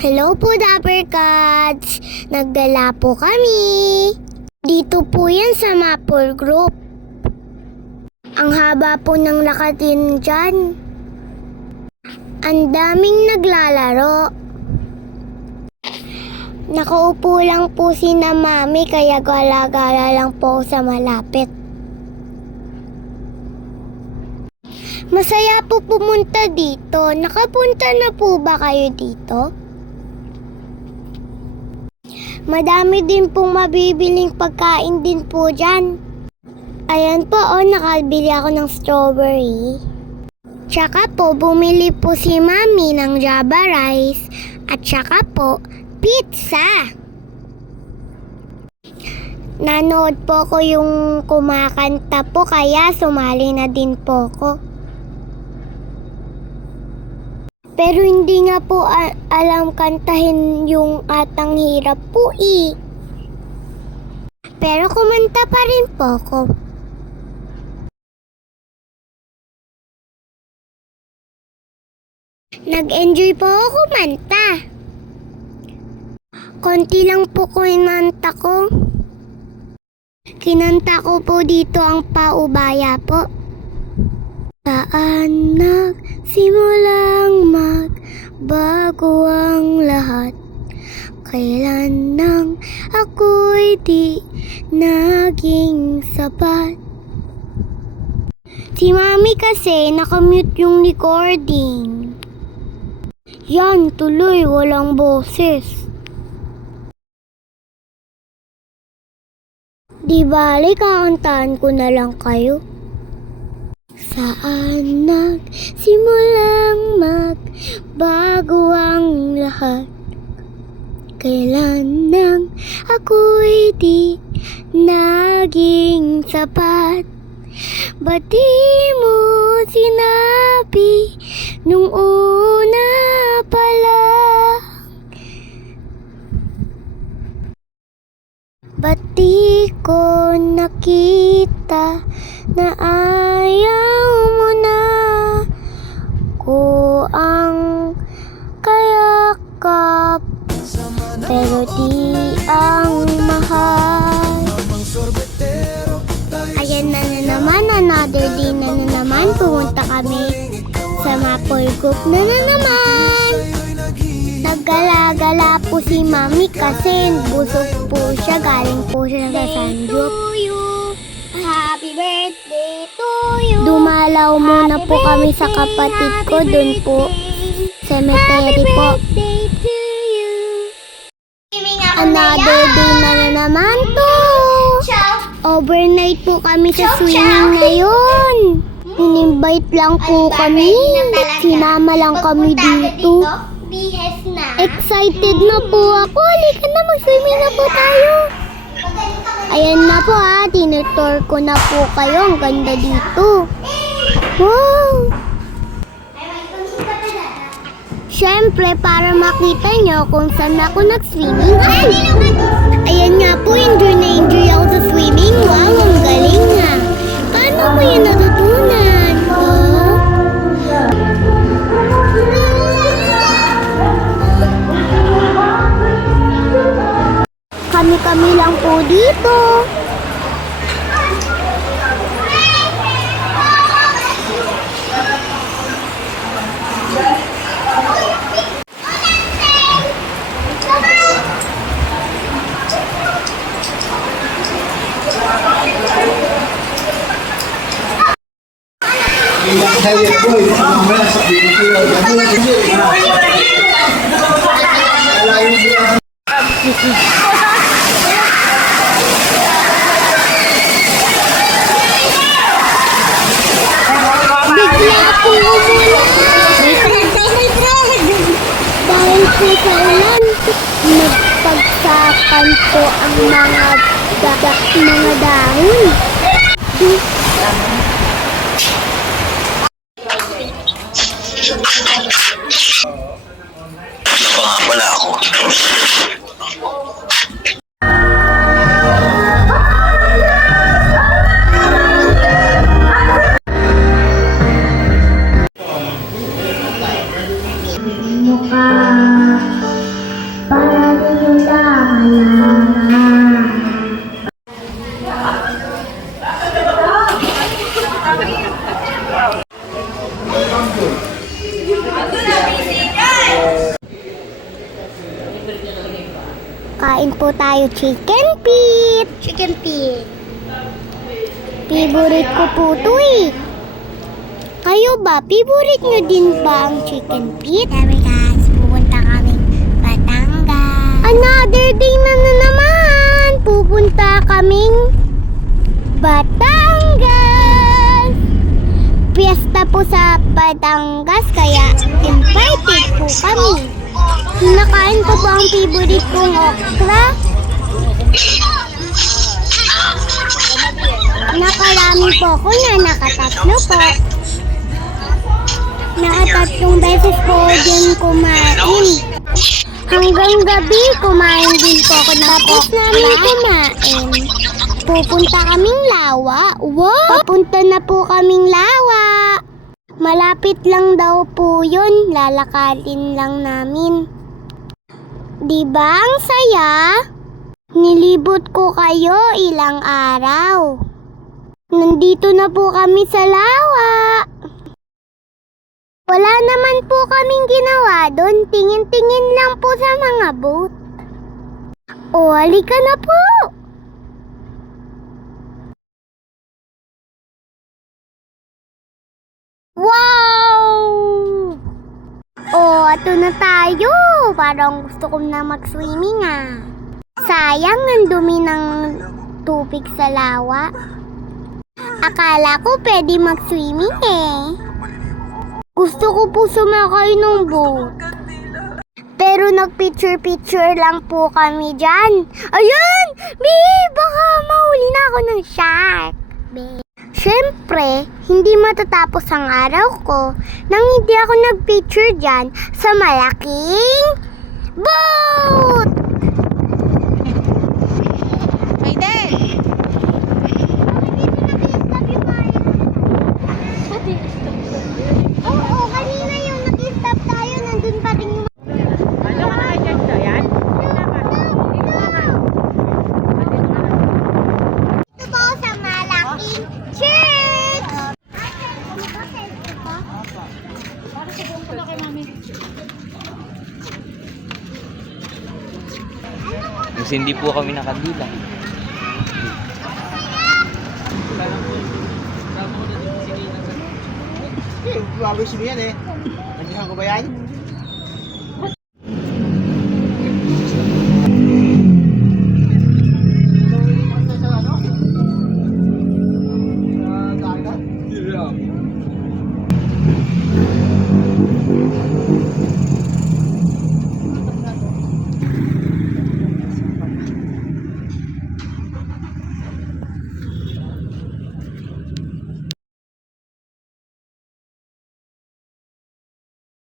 Hello po, Dapper Cats! Nagdala po kami. Dito po yan sa Maple Group. Ang haba po ng lakatin dyan. Ang daming naglalaro. Nakaupo lang po si na Mami kaya gala-gala lang po sa malapit. Masaya po pumunta dito. Nakapunta na po ba kayo dito? Madami din pong mabibiling pagkain din po dyan. Ayan po, nakabili ako ng strawberry. Tsaka po, bumili po si Mami ng Java rice. At tsaka po, pizza. Nanood po ko yung kumakanta po, kaya sumali na din po ko. Pero hindi nga po alam kantahin yung Atang Hirap po eh. Pero kumanta pa rin po ko. Nag-enjoy po ako kumanta. Konti lang po kinanta ko. Kinanta ko po dito ang paubaya po. Saan nagsimulang magbago ang lahat? Kailan nang ako'y di naging sapat? Si Mami kasi nakamute yung recording. Yan, tuloy walang boses. Di bali, kakantaan ko na lang kayo. Saan nagsimulang magbago ang lahat? Kailan nang ako'y di naging sapat? Ba't di mo sinabi nung una pa lang? Ba't di ko nakita na ayaw mo na ko ang kayakap, pero di ang mahal. Ayan na naman, another day na naman, pumunta kami sa Maple Group na naman. Naggala-gala po si Mami kasi busog po siya, galing po siya sa Sanjok. Happy birthday to you. Dumalaw muna po kami sa kapatid ko dun po. Cemetery po. Another day na naman to. Overnight po kami sa swimming ngayon. In-invite lang po kami. Sinama lang kami dito. Excited na po ako. Halika na, mag-swimming na po tayo. Ayan na po tinutour ko na po kayo. Ang ganda dito. Wow! Siyempre, para makita nyo kung saan ako nag-swimming. Ayan nga po, enjoy na enjoy ako sa swimming. Wow, ang galing nga. Paano mo yan natutunan? Kami-kami lang po dito. Bigla po umulan. Dahil po sa ulan, nagpagsakan po ang mga dahon. Pa nga pala ako. Mukha Kain po tayo chicken feet. Chicken feet. Favorite ko po to eh. Kayo ba? Favorite nyo din ba ang chicken feet? Sabi guys, pupunta kami Batangas. Another day na naman. Pupunta kaming Batangas. Fiesta po sa Batangas, kaya invited po kami. Nakain ko po ang favorite kong okra. Nakarami po ako na, nakatatlo po. Nakatatlong beses po din kumain. Hanggang gabi, kumain din po ako ng okra. Tapos namin kumain. Pupunta kaming Lawa. Wow! Papunta na po kaming Lawa. Malapit lang daw po yun. Lalakarin lang namin. Diba ang saya? Nilibot ko kayo ilang araw. Nandito na po kami sa Lawa. Wala naman po kaming ginawa doon. Tingin-tingin lang po sa mga boat. O, halika na po. Wow! Oh, ato na tayo. Parang gusto ko na mag-swimming ah. Sayang, ang dumi ng tubig sa Lawa. Akala ko pwede mag-swimming eh. Gusto ko po sumakay ng boat. Pero nag-picture-picture lang po kami dyan. Ayun! Babe, baka mahuli na ako ng shark. Babe. Siyempre, hindi matatapos ang araw ko nang hindi ako nag-picture dyan sa malaking boat! Oo, kanina yung nag-stop tayo, nandun pa rin yung... Ano ka na dyan to? Yan? Ito po sa malaking church! Kasi hindi po kami nakadila. Babay siya yan eh. Nandiyan ko ba yan?